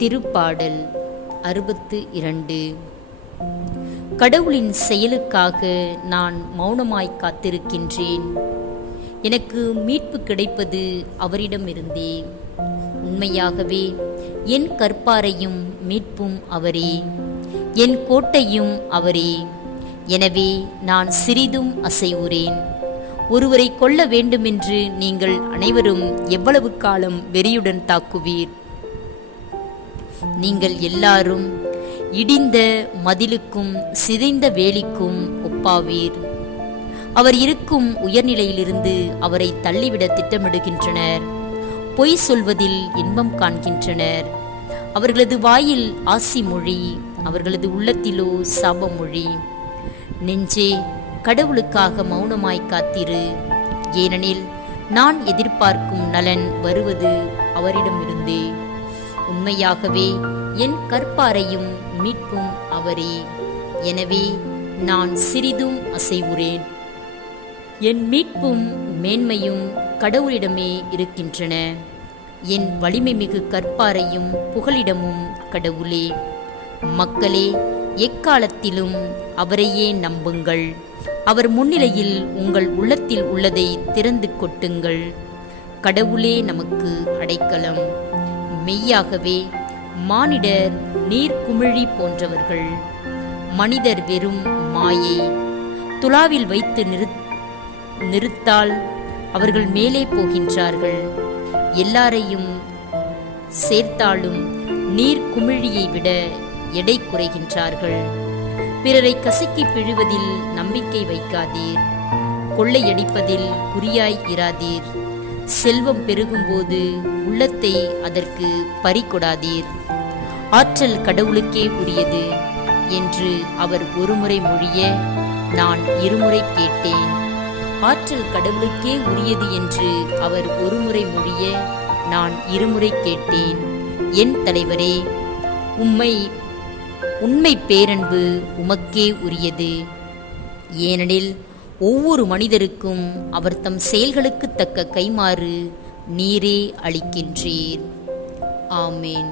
திருப்பாடல் 62. கடவுளின் செயலுக்காக நான் மௌனமாய் காத்திருக்கின்றேன். எனக்கு மீட்பு கிடைப்பது அவரிடமிருந்தே. உண்மையாகவே என் கற்பாரையும் மீட்பும் அவரே, என் கோட்டையும் அவரே. எனவே நான் சிறிதும் அசைவுறேன். ஒருவரை கொல்ல வேண்டுமென்று நீங்கள் அனைவரும் எவ்வளவு காலம் வெறியுடன் தாக்குவீர்? நீங்கள் எல்லாரும் இடிந்த மதிலுக்கும் சிதைந்த வேலிக்கும் ஒப்பாவீர். அவர் இருக்கும் உயர்நிலையிலிருந்து அவரை தள்ளிவிட திட்டமிடுகின்றனர். பொய் சொல்வதில் இன்பம் காண்கின்றனர். அவர்களது வாயில் ஆசி மொழி, அவர்களது உள்ளத்திலோ சாபமொழி. நெஞ்சே, கடவுளுக்காக மௌனமாய் காத்திரு. ஏனெனில் நான் எதிர்பார்க்கும் நலன் வருவது அவரிடமிருந்தே. உண்மையாகவே என் கற்பாரையும் மீட்பும் அவரே. எனவே நான் சிறிதும் அசைவுறேன். என் மீட்பும் மேன்மையும் கடவுளிடமே இருக்கின்றன. என் வலிமை மிகு கற்பாரையும் புகலிடமும் கடவுளே. மக்களே, எக்காலத்திலும் அவரையே நம்புங்கள். அவர் முன்னிலையில் உங்கள் உள்ளத்தில் உள்ளதை திறந்து கொட்டுங்கள். கடவுளே நமக்கு அடைக்கலம். மெய்யாகவே மானிடர் நீர்க்குமிழி போன்றவர்கள். மனிதர் வெறும் மாயை. துலாவில் வைத்து நிறுத்தால் அவர்கள் மேலே போகின்றார்கள். எல்லாரையும் சேர்த்தாலும் நீர்க்குமிழியை விட எடை குறைகின்றார்கள். பிறரை கசக்கி பிழிவதில் நம்பிக்கை வைக்காதீர். கொள்ளையடிப்பதில் குறியாய் இராதீர். செல்வம் பெருகும்போது உள்ளத்தை அதற்கு பறிகொடாதீர். ஆற்றல் கடவுளுக்கே உரியது என்று அவர் ஒருமுறை மொழிய நான் இருமுறை கேட்டேன். ஆற்றல் கடவுளுக்கே உரியது என்று அவர் ஒருமுறை மொழிய நான் இருமுறை கேட்டேன். என் தலைவரே, உண்மை பேரன்பு உமக்கே உரியது. ஏனெனில் ஒவ்வொரு மனிதருக்கும் அவர் தம் செயல்களுக்கு தக்க கைமாறு நீரே அளிக்கின்றீர். ஆமேன்.